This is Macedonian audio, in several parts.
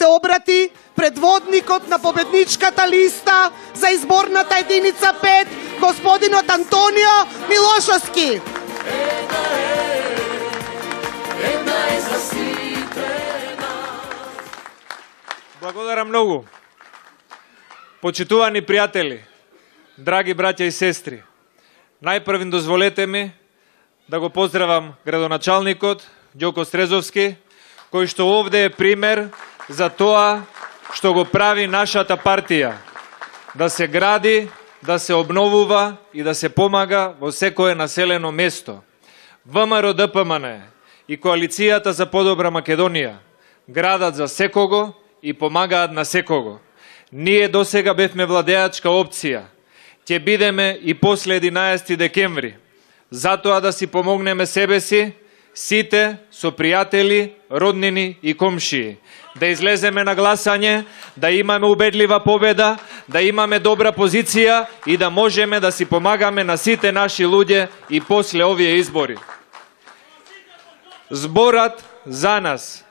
се обрати предводникот на победничката листа за изборната единица 5, господинот Антонио Милошовски. Благодарам многу. Почитувани пријатели, драги браќа и сестри, најпрвин дозволете ми да го поздравам градоначалникот Ѓоко Стрезовски, кој што овде е пример за тоа што го прави нашата партија. Да се гради, да се обновува и да се помага во секое населено место. ВМРО ДПМН и Коалицијата за подобра Македонија градат за секого и помагаат на секого. Ние досега бевме владеачка опција. Ќе бидеме и после 11 декември. Затоа да си помогнеме себе си, сите со пријатели, роднини и комшии. Да излеземе на гласање, да имаме убедлива победа, да имаме добра позиција и да можеме да си помагаме на сите наши луѓе и после овие избори. Зборат за нас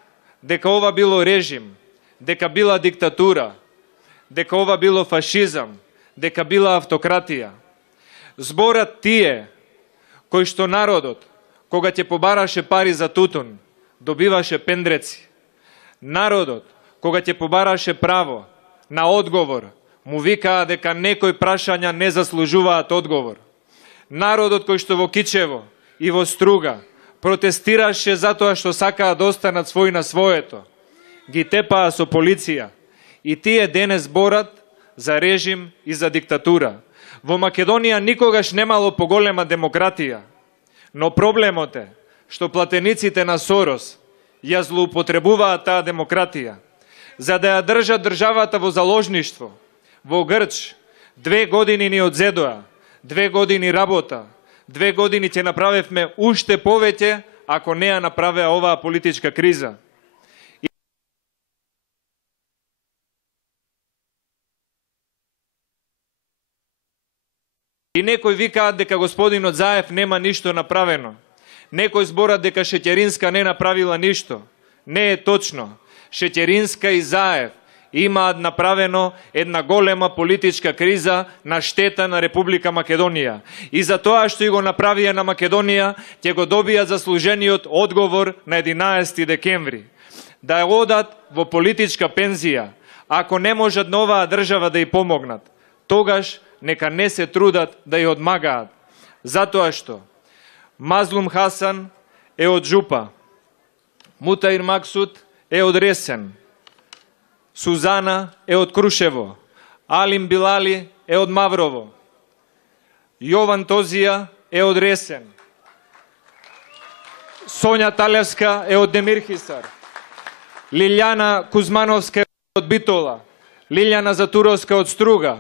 дека ова било режим, дека била диктатура, дека ова било фашизам, дека била автократија. Зборат тие кои што народот, кога ќе побараше пари за тутун, добиваше пендреци. Народот, кога ќе побараше право на одговор, му викаа дека некои прашања не заслужуваат одговор. Народот кој што во Кичево и во Струга протестираше затоа што сакаа да останат свој на своето, ги тепаа со полиција. И тие денес зборат за режим и за диктатура. Во Македонија никогаш немало поголема демократија, но проблемот е што платениците на Сорос ја злоупотребуваат таа демократија. За да ја држат државата во заложништво, во Грч, 2 години ни одзедоа, 2 години работа, 2 години ќе направевме уште повеќе ако не ја направеа оваа политичка криза. И некои викаат дека господинот Заев нема ништо направено. Некои зборат дека Шеќеринска не направила ништо. Не е точно. Шеќеринска и Заев имаат направено една голема политичка криза на штета на Република Македонија. И за тоа што и го направија на Македонија, ќе го добијат заслужениот одговор на 11 декември. Да одат во политичка пензија, ако не можат на оваа држава да ја помогнат, тогаш нека не се трудат да ја одмагаат. Затоа што Мазлум Хасан е од Жупа, Мутаир Максут е од Ресен, Сузана е од Крушево, Алим Билали е од Маврово, Јован Тозија е од Ресен, Сонја Талевска е од Демирхисар, Лилјана Кузмановска е од Битола, Лилјана Затуровска од Струга,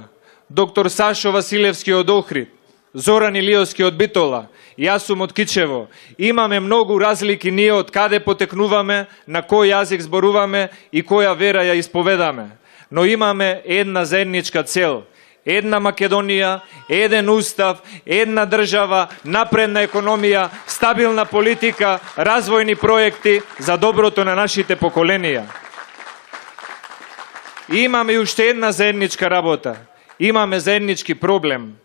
доктор Сашо Василевски од Охрид, Зоран Илиовски од Битола, јас сум од Кичево. Имаме многу разлики ние од каде потекнуваме, на кој јазик зборуваме и која вера ја исповедаме. Но имаме една заедничка цел. Една Македонија, еден устав, една држава, напредна економија, стабилна политика, развојни проекти за доброто на нашите поколенија. И имаме и уште една заедничка работа. Имаме заеднички проблем.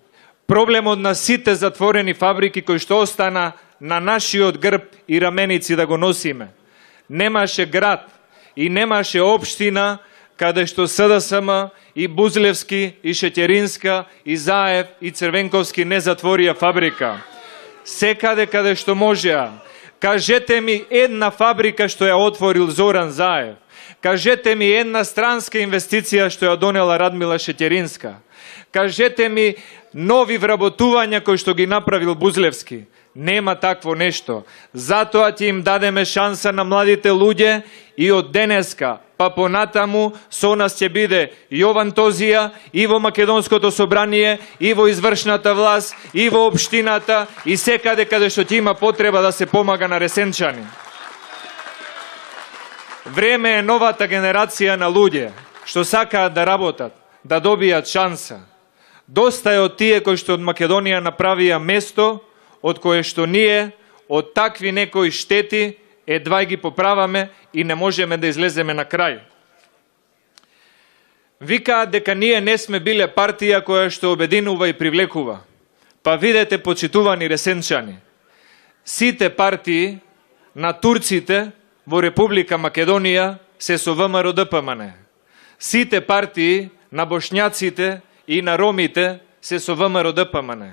Проблемот на сите затворени фабрики кои што остана на нашиот грб и раменици да го носиме. Немаше град и немаше општина каде што СДСМ и Бузлевски и Шеќеринска и Заев и Црвенковски не затворија фабрика. Секаде каде што можеа. Кажете ми една фабрика што ја отворил Зоран Заев. Кажете ми една странска инвестиција што ја донела Радмила Шеќеринска. Кажете ми нови вработувања кои што ги направил Бузлевски. Нема такво нешто. Затоа ќе им дадеме шанса на младите луѓе и од денеска па понатаму со нас ќе биде Јован Тозија и во Македонското собрание, и во извршната власт, и во општината, и секаде каде што ќе има потреба да се помага на ресенчани. Време е новата генерација на луѓе што сакаат да работат, да добијат шанса. Доста е од тие кои што од Македонија направија место од кое што ние од такви некои штети едва ги поправаме и не можеме да излеземе на крај. Викаат дека ние не сме биле партија која што обединува и привлекува. Па видете, почитувани ресенчани, сите партии на турците во Република Македонија се со ВМРО ДПМН. Сите партии на бошњаците и на ромите се со ВМРО ДПМН.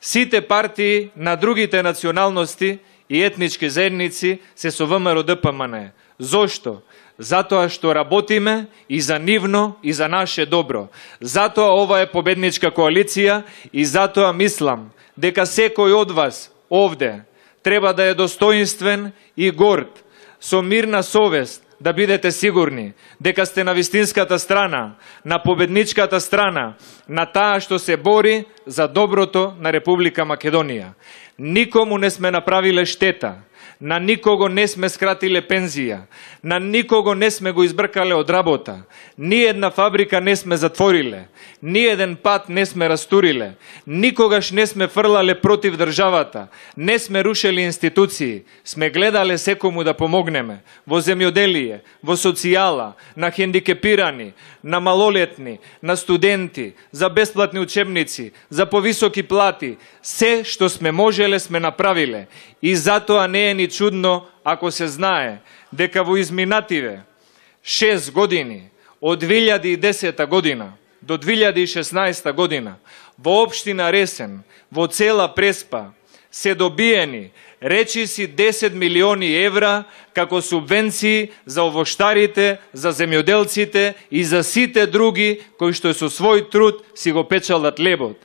Сите партии на другите националности и етнички заедници се со ВМРО ДПМН. Зошто? Затоа што работиме и за нивно и за наше добро. Затоа ова е победничка коалиција и затоа мислам дека секој од вас овде треба да е достоинствен и горд, со мирна совест, да бидете сигурни дека сте на вистинската страна, на победничката страна, на таа што се бори за доброто на Република Македонија. Никому не сме направиле штета, на никого не сме скратиле пензија, на никого не сме го избркале од работа, ни една фабрика не сме затвориле, ни еден пат не сме растуриле, никогаш не сме фрлале против државата, не сме рушели институции, сме гледале секому да помогнеме, во земјоделие, во социјала, на хендикепирани, на малолетни, на студенти, за бесплатни учебници, за повисоки плати, се што сме можеле сме направиле. И затоа не е ни чудно ако се знае дека во изминативе 6 години, од 2010 година до 2016 година, во општина Ресен, во цела Преспа, се добиени речиси 10 милиони евра како субвенции за овоштарите, за земјоделците и за сите други кои што со свој труд си го печалат лебот.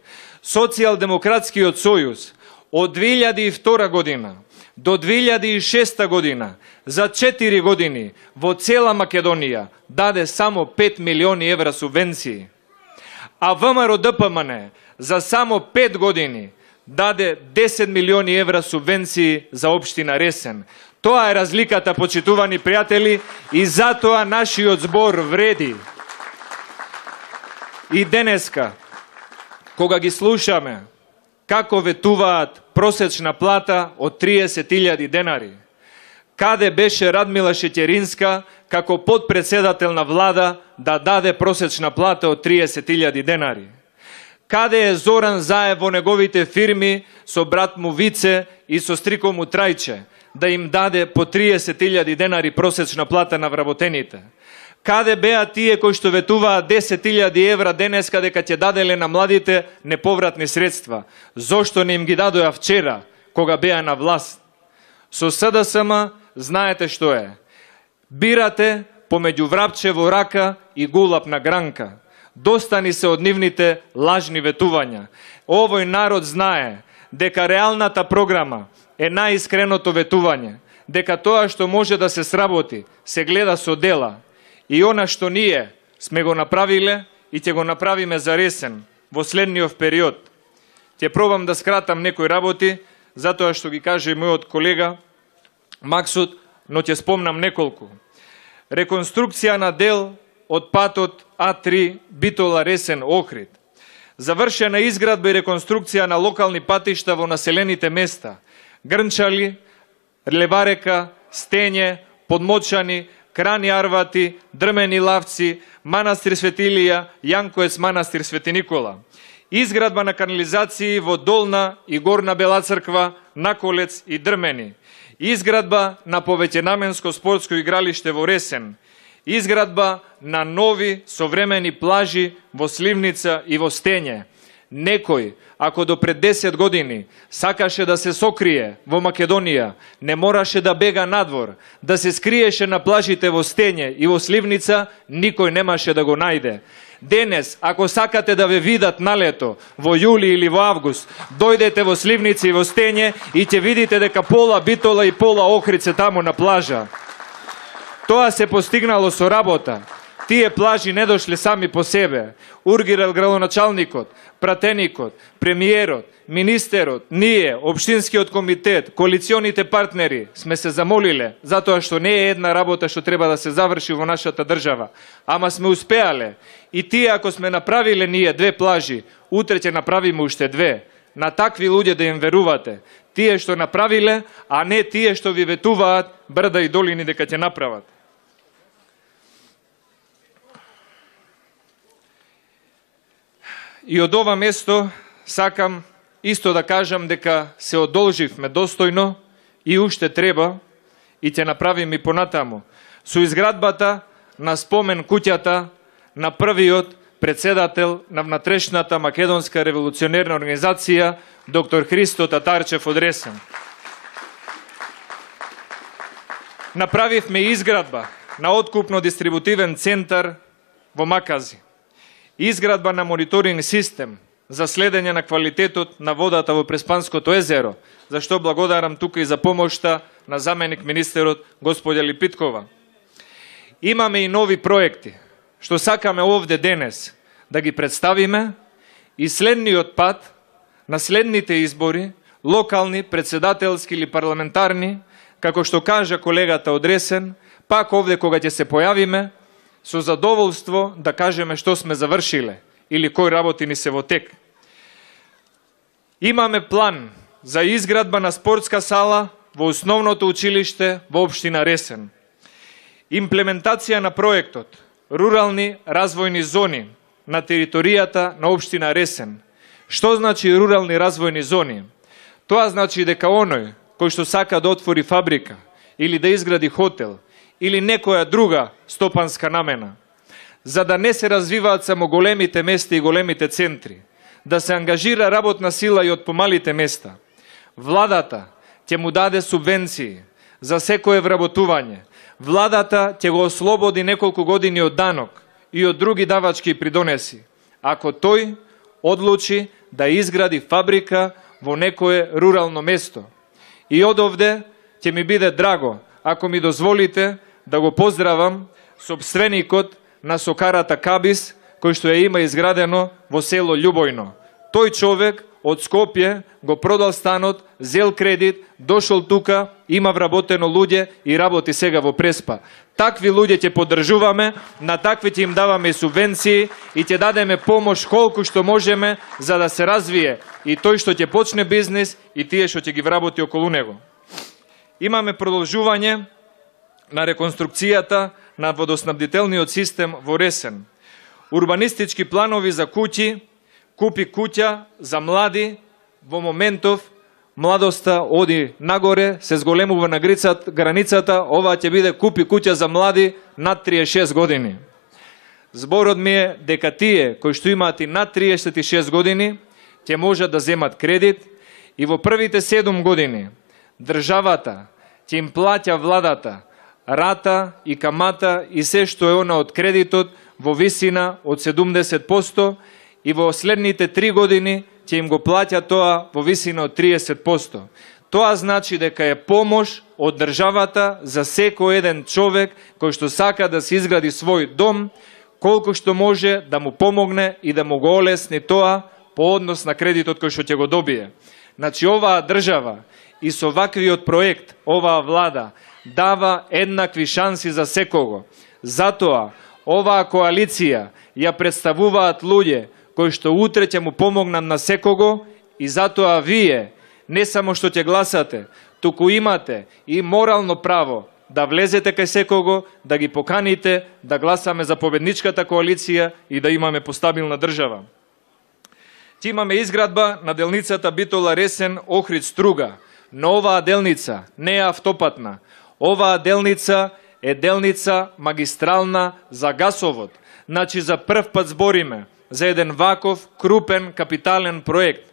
Социјалдемократскиот сојуз од 2002 година до 2006 година за 4 години во цела Македонија даде само 5 милиони евра субвенции, а ВМРО ДПМН за само 5 години даде 10 милиони евра субвенции за општина Ресен. Тоа е разликата, почитувани пријатели, и затоа нашиот збор вреди. И денеска, кога ги слушаме како ветуваат просечна плата од 30.000 денари, каде беше Радмила Шеќеринска како подпредседател на влада да даде просечна плата од 30.000 денари? Каде е Зоран Заев во неговите фирми со брат му Вице и со стрико му Трајче да им даде по 30.000 денари просечна плата на вработените? Каде беа тие кои што ветуваат 10.000 евра денеска дека ќе даделе на младите неповратни средства? Зошто не им ги дадоа вчера, кога беа на власт? Со СДСМ знаете што е. Бирате помеѓу врапче во рака и гулап на гранка. Достани се од нивните лажни ветувања. Овој народ знае дека реалната програма е најискреното ветување, дека тоа што може да се сработи се гледа со дела. И она што ние сме го направиле и ќе го направиме за Ресен во следниот период. Ќе пробам да скратам некои работи, затоа што ги каже и мојот колега Максут, но ќе спомнам неколку. Реконструкција на дел од патот А3 Битола Ресен Охрид. Завршена изградба и реконструкција на локални патишта во населените места Грнчали, Леварека, Стење, Подмочани, Крани Арвати, Дрмени Лавци, Манастир Светилија, Јанкоец Манастир Свети Никола. Изградба на канализации во Долна и Горна Бела Црква, Наколец и Дрмени. Изградба на повеќенаменско спортско игралиште во Ресен. Изградба на нови современи плажи во Сливница и во Стење. Некој, ако до пред 10 години сакаше да се сокрие во Македонија, не мораше да бега надвор, да се скриеше на плажите во Стење и во Сливница, никој немаше да го најде. Денес, ако сакате да ве видат на лето, во јули или во август, дојдете во Сливница и во Стење и ќе видите дека пола Битола и пола Охрид се таму на плажа. Тоа се постигнало со работа. Тие плажи не дошле сами по себе. Ургирал градоначалникот, пратеникот, премиерот, министерот, ние, општинскиот комитет, коалиционите партнери сме се замолиле, затоа што не е една работа што треба да се заврши во нашата држава. Ама сме успеале. И тие, ако сме направиле ние 2 плажи, утре ќе направиме уште 2. На такви луѓе да им верувате. Тие што направиле, а не тие што ви ветуваат брда и долини дека ќе направат. И од ова место сакам исто да кажам дека се одолживме достојно и уште треба и ќе направиме и понатаму со изградбата на спомен куќата на првиот председател на внатрешната македонска револуционерна организација доктор Христо Татарчев од Ресен. Направивме изградба на откупно-дистрибутивен центар во Макази, изградба на мониторинг систем за следење на квалитетот на водата во Преспанското езеро, зашто благодарам тука и за помошта на заменик министерот господја Липиткова. Имаме и нови проекти, што сакаме овде денес да ги представиме и следниот пат, на следните избори, локални, председателски или парламентарни, како што кажа колегата од Ресен, пак овде кога ќе се појавиме, со задоволство да кажеме што сме завршиле или кои работи ни се во тек. Имаме план за изградба на спортска сала во основното училиште во општина Ресен. Имплементација на проектот Рурални развојни зони на територијата на општина Ресен. Што значи рурални развојни зони? Тоа значи дека оној кој што сака да отвори фабрика или да изгради хотел или некоја друга стопанска намена, за да не се развиваат само големите места и големите центри, да се ангажира работна сила и од помалите места. Владата ќе му даде субвенции за секое вработување. Владата ќе го ослободи неколку години од данок и од други давачки придонеси, ако тој одлучи да изгради фабрика во некое рурално место. И од овде ќе ми биде драго, ако ми дозволите, да го поздравам сопственикот на сокарата Кабис, кој што ја има изградено во село Љубојно. Тој човек од Скопје го продал станот, зел кредит, дошол тука, има вработено луѓе и работи сега во Преспа. Такви луѓе ќе поддржуваме, на такви ќе им даваме субвенции и ќе дадеме помош колку што можеме за да се развие и тој што ќе почне бизнес и тие што ќе ги вработи околу него. Имаме продолжување на реконструкцијата на водоснабдителниот систем во Ресен. Урбанистички планови за куќи, купи куќа за млади, во моментов младоста оди нагоре, се зголемува на границата, ова ќе биде купи куќа за млади над 36 години. Зборот ми е дека тие кои што имаат и над 36 години ќе можат да земат кредит и во првите 7 години државата ќе им плаќа владата рата и камата и се што е она од кредитот во висина од 70% и во следните 3 години ќе им го плаќа тоа во висина од 30%. Тоа значи дека е помош од државата за секој еден човек кој што сака да се изгради свој дом, колку што може да му помогне и да му го олесни тоа по однос на кредитот кој што ќе го добие. Значи оваа држава и со ваквиот проект оваа влада дава еднакви шанси за секого. Затоа оваа коалиција ја представуваат луѓе кои што утре ќе му помогнат на секого и затоа вие не само што ќе гласате, туку имате и морално право да влезете кај секого, да ги поканите, да гласаме за победничката коалиција и да имаме постабилна држава. Ти имаме изградба на делницата Битола Ресен Охрид Струга, но оваа делница не е автопатна. Оваа делница е делница магистрална за гасовод. Значи за прв пат збориме за еден ваков крупен капитален проект.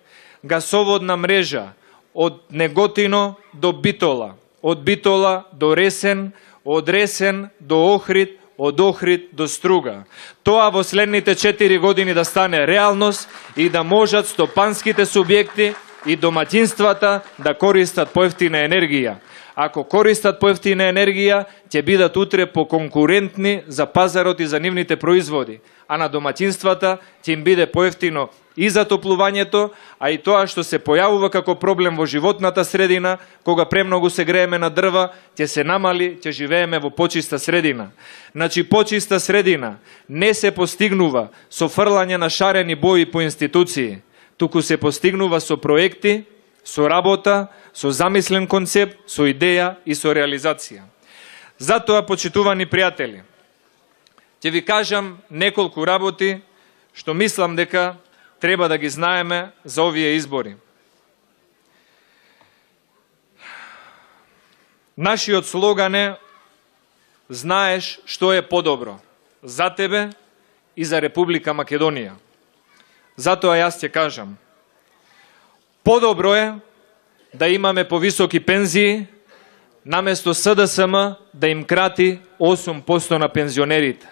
Гасоводна мрежа од Неготино до Битола, од Битола до Ресен, од Ресен до Охрид, од Охрид до Струга. Тоа во следните 4 години да стане реалност и да можат стопанските субјекти и домаќинствата да користат поевтина енергија. Ако користат поевтина енергија, ќе бидат утре поконкурентни за пазарот и за нивните производи, а на домаќинствата ќе им биде поевтино и затоплувањето, а и тоа што се појавува како проблем во животната средина, кога премногу се грееме на дрва, ќе се намали, ќе живееме во почиста средина. Значи, почиста средина не се постигнува со фрлање на шарени бои по институции, туку се постигнува со проекти, со работа, со замислен концепт, со идеја и со реализација. Затоа, почитувани пријатели, ќе ви кажам неколку работи што мислам дека треба да ги знаеме за овие избори. Нашиот слоган е "Знаеш што е подобро за тебе и за Република Македонија". Затоа јас ќе кажам, подобро е да имаме повисоки пензии, наместо СДСМ да им крати 8% на пензионерите.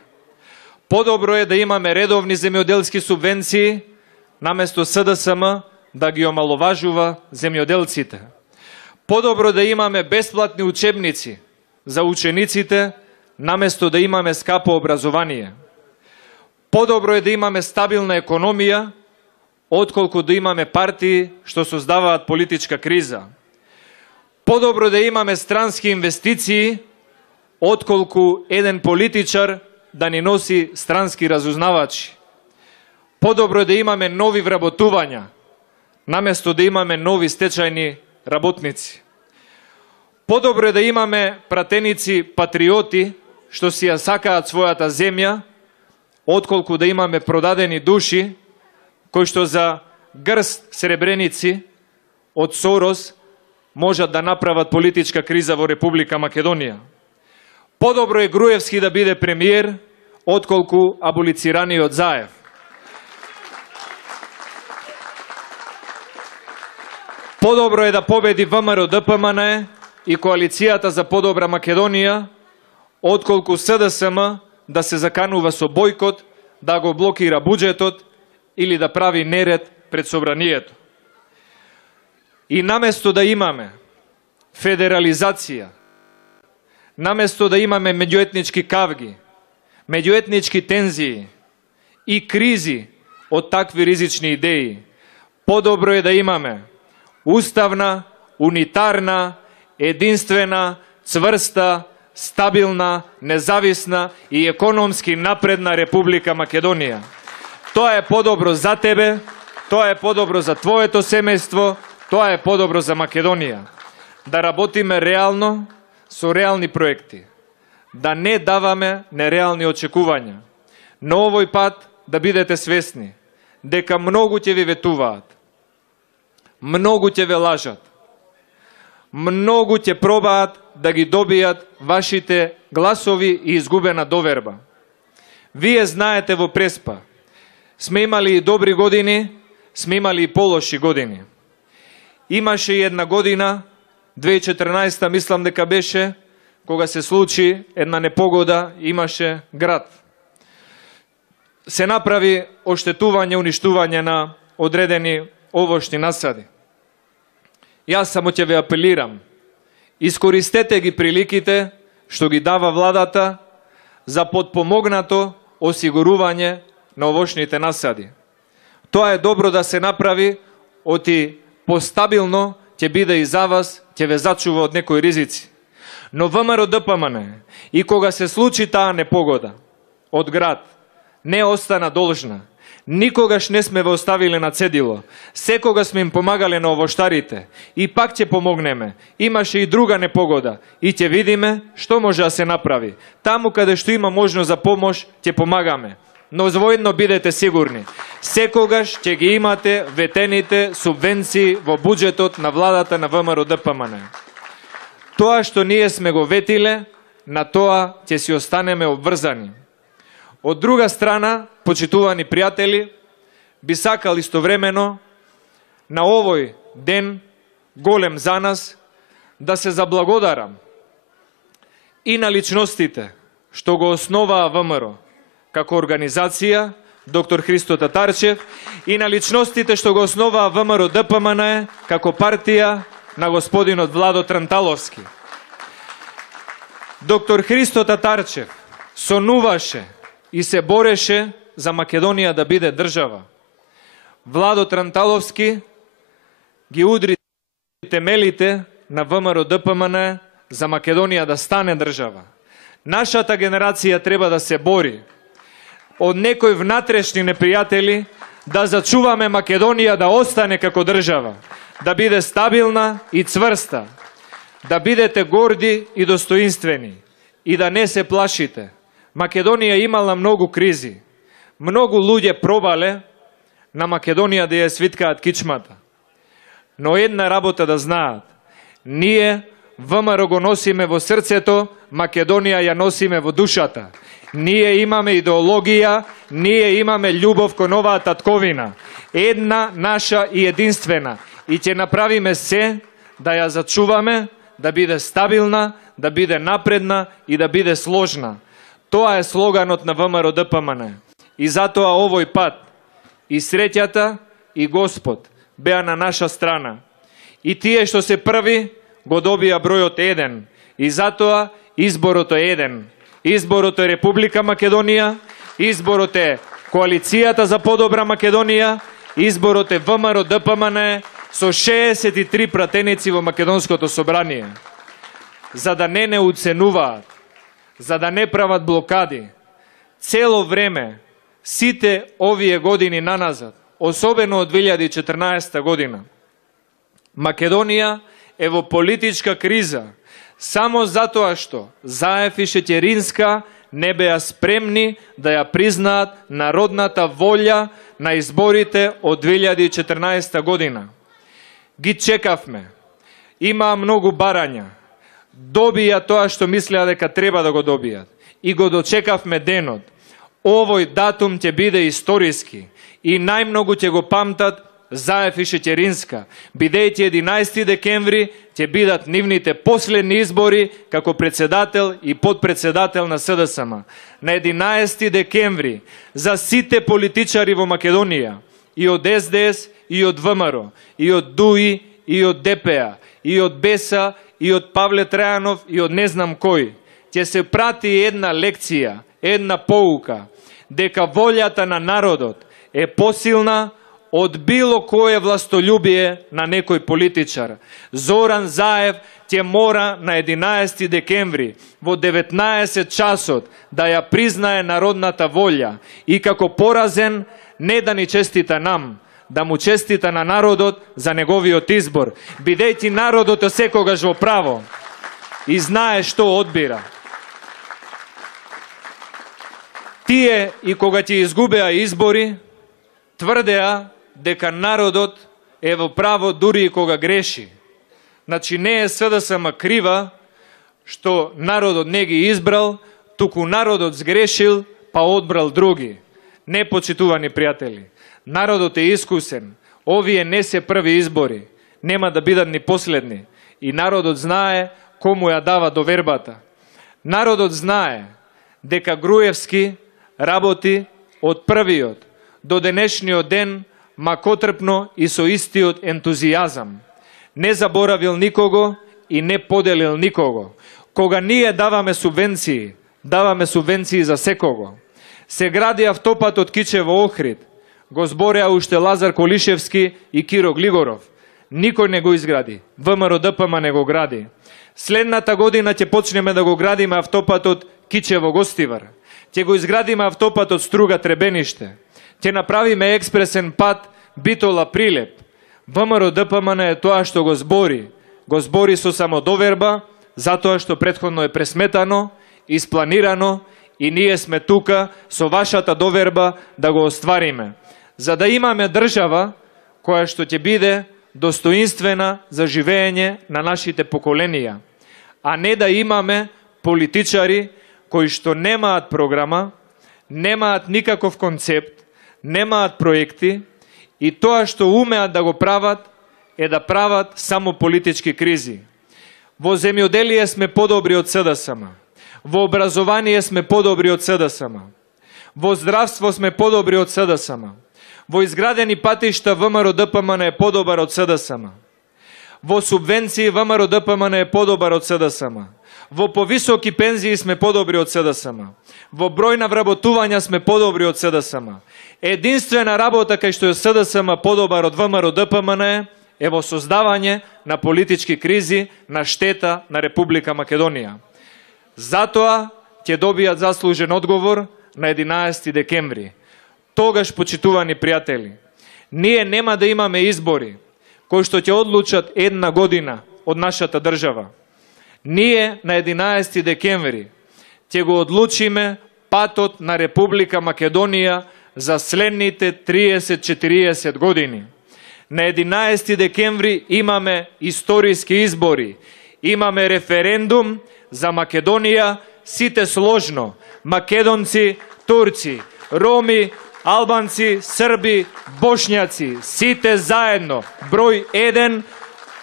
Подобро е да имаме редовни земјоделски субвенции, наместо СДСМ да ги омаловажува земјоделците. Подобро да имаме бесплатни учебници за учениците, наместо да имаме скапо образование. Подобро е да имаме стабилна економија, отколку да имаме партии што создаваат политичка криза. Подобро е да имаме странски инвестиции, отколку еден политичар да ни носи странски разузнавачи. Подобро е да имаме нови вработувања, наместо да имаме нови стечајни работници. Подобро е да имаме пратеници патриоти што си ја сакаат својата земја, отколку да имаме продадени души кои што за грст сребреници од Сорос можат да направат политичка криза во Република Македонија. Подобро е Груевски да биде премиер, отколку аболицираниот Заев. Подобро е да победи ВМРО ДПМН и Коалицијата за подобра Македонија, отколку СДСМ да се заканува со бојкот, да го блокира буџетот или да прави неред пред собранието. И наместо да имаме федерализација, наместо да имаме меѓуетнички кавги, меѓуетнички тензии и кризи од такви ризични идеи, подобро е да имаме уставна, унитарна, единствена, цврста, стабилна, независна и економски напредна Република Македонија. Тоа е подобро за тебе, тоа е подобро за твоето семејство, тоа е подобро за Македонија. Да работиме реално со реални проекти, да не даваме нереални очекувања. Но овој пат да бидете свесни дека многу ќе ви ветуваат, многу ќе ве лажат, многу ќе пробаат да ги добијат вашите гласови и изгубена доверба. Вие знаете во Преспа, сме имали и добри години, сме имали и полоши години. Имаше и една година, 2014 мислам дека беше, кога се случи една непогода, имаше град. Се направи оштетување, уништување на одредени овошни насади. Јас само ќе ве апелирам, искористете ги приликите што ги дава владата за подпомогнато осигурување на овошните насади. Тоа е добро да се направи, оти постабилно ќе биде и за вас, ќе ве зачува од некои ризици. Но ВМРО ДПМН и кога се случи таа непогода од град, не остана должна. Никогаш не сме ве оставиле на цедило. Секогаш сме им помагале на овоштарите. И пак ќе помогнеме. Имаше и друга непогода. И ќе видиме што може да се направи. Таму каде што има можност за помош, ќе помагаме. Но воедно бидете сигурни, секогаш ќе ги имате ветените субвенции во буџетот на владата на ВМРО ДПМН. Тоа што ние сме го ветиле, на тоа ќе си останеме обврзани. Од друга страна, почитувани пријатели, би сакал истовремено на овој ден, голем за нас, да се заблагодарам и на личностите што го основаа ВМРО како организација, доктор Христо Татарчев, и на личностите што го основаа ВМРО ДПМН како партија на господинот Владо Транталовски. Доктор Христо Татарчев сонуваше и се бореше за Македонија да биде држава. Владо Транталовски ги удри темелите на ВМРО ДПМН за Македонија да стане држава. Нашата генерација треба да се бори од некои внатрешни непријатели да зачуваме Македонија да остане како држава, да биде стабилна и цврста, да бидете горди и достоинствени и да не се плашите. Македонија имала многу кризи. Многу луѓе пробале на Македонија да ја свиткаат кичмата. Но една работа да знаат. Ние ВМРО го носиме во срцето, Македонија ја носиме во душата. Ние имаме идеологија, ние имаме љубов кон оваа татковина. Една, наша и единствена. И ќе направиме се да ја зачуваме, да биде стабилна, да биде напредна и да биде сложна. Тоа е слоганот на ВМРО ДПМН. И затоа овој пат и среќата и Господ беа на наша страна. И тие што се први го добија бројот 1. И затоа изборот е 1. Изборот е Република Македонија, изборот е Коалицијата за подобра Македонија, изборот е ВМРО ДПМН со 63 пратеници во Македонското собрание. За да не уценуваат, за да не прават блокади, цело време, сите овие години наназад, особено од 2014 година, Македонија е во политичка криза, само затоа што Заев и Шеќеринска не беа спремни да ја признаат народната волја на изборите од 2014 година. Ги чекавме. Имаа многу барања. Добија тоа што мислеа дека треба да го добијат. И го дочекавме денот. Овој датум ќе биде историски и најмногу ќе го памтат Заев и Шеќеринска, бидејќи 11 декември ќе бидат нивните последни избори како председател и подпредседател на СДСМ. На 11 декември за сите политичари во Македонија, и од СДС, и од ВМРО, и од ДУИ, и од ДПА, и од БЕСА, и од Павле Трајанов, и од не знам кој, ќе се прати една лекција, една поука, дека волјата на народот е посилна од било кое властолюбие на некој политичар. Зоран Заев ќе мора на 11 декември во 19 часот да ја признае народната волја и како поразен не да ни честита нам, да му честита на народот за неговиот избор, бидејќи народот е секогаш во право и знае што одбира. Тие и кога ќе изгубеа избори, тврдеа дека народот е во право дури и кога греши. Значи не е СДСМ крива што народот не ги избрал, туку народот сгрешил па одбрал други. Не, почитувани пријатели. Народот е искусен. Овие не се први избори. Нема да бидат ни последни. И народот знае кому ја дава довербата. Народот знае дека Груевски работи од првиот до денешниот ден макотрпно и со истиот ентузијазам. Не заборавил никого и не поделил никого. Кога ние даваме субвенции за секого. Се гради автопатот Кичево-Охрид, го збореа уште Лазар Колишевски и Киро Глигоров. Никој не го изгради. ВМРО ДПМ не го гради. Следната година ќе почнеме да го градиме автопатот Кичево-Гостивар. Ќе го изградиме автопатот Струга-Требениште. Ќе направиме експресен пат Битола-Прилеп. ВМРО ДПМН е тоа што го збори. Го збори со самодоверба, затоа што претходно е пресметано, испланирано и ние сме тука со вашата доверба да го оствариме. За да имаме држава која што ќе биде достоинствена за живење на нашите поколенија, а не да имаме политичари кои што немаат програма, немаат никаков концепт, немаат проекти и тоа што умеат да го прават е да прават само политички кризи. Во земјоделие сме подобри од СДСМ. Во образование сме подобри од СДСМ. Во здравство сме подобри од СДСМ. Во изградени патишта ВМРО ДПМН е подобар од СДСМ. Во субвенции ВМРО ДПМН е подобар од СДСМ. Во повисоки пензии сме подобри од СДСМ. Во број на вработувања сме подобри од СДСМ. Единствена работа кај што е СДСМ подобар од ВМРО ДПМН е во создавање на политички кризи на штета на Република Македонија. Затоа ќе добијат заслужен одговор на 11 декември. Тогаш, почитувани пријатели, ние нема да имаме избори кои што ќе одлучат една година од нашата држава. Ние на 11 декември ќе го одлучиме патот на Република Македонија за следните 30-40 години. На 11 декември имаме историски избори. Имаме референдум за Македонија, сите сложно. Македонци, турци, роми, албанци, срби, бошњаци, сите заедно. Број 1,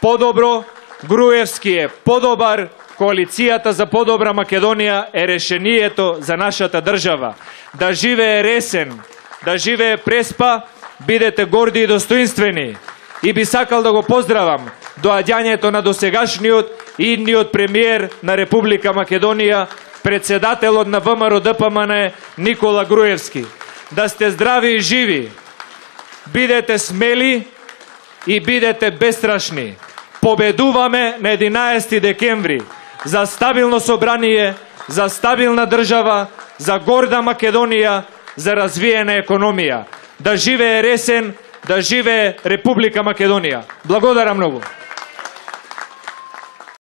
подобро, Груевски е подобар, коалицијата за подобра Македонија е решението за нашата држава. Да живее Ресен, да живее Преспа, бидете горди и достоинствени. И би сакал да го поздравам доаѓањето на досегашниот и идниот премиер на Република Македонија, председателот на ВМРО ДПМН Никола Груевски. Да сте здрави и живи, бидете смели и бидете бестрашни. Победуваме на 11 декември за стабилно собрание, за стабилна држава, за горда Македонија, за развиена економија. Да живее Ресен, да живее Република Македонија. Благодарам многу.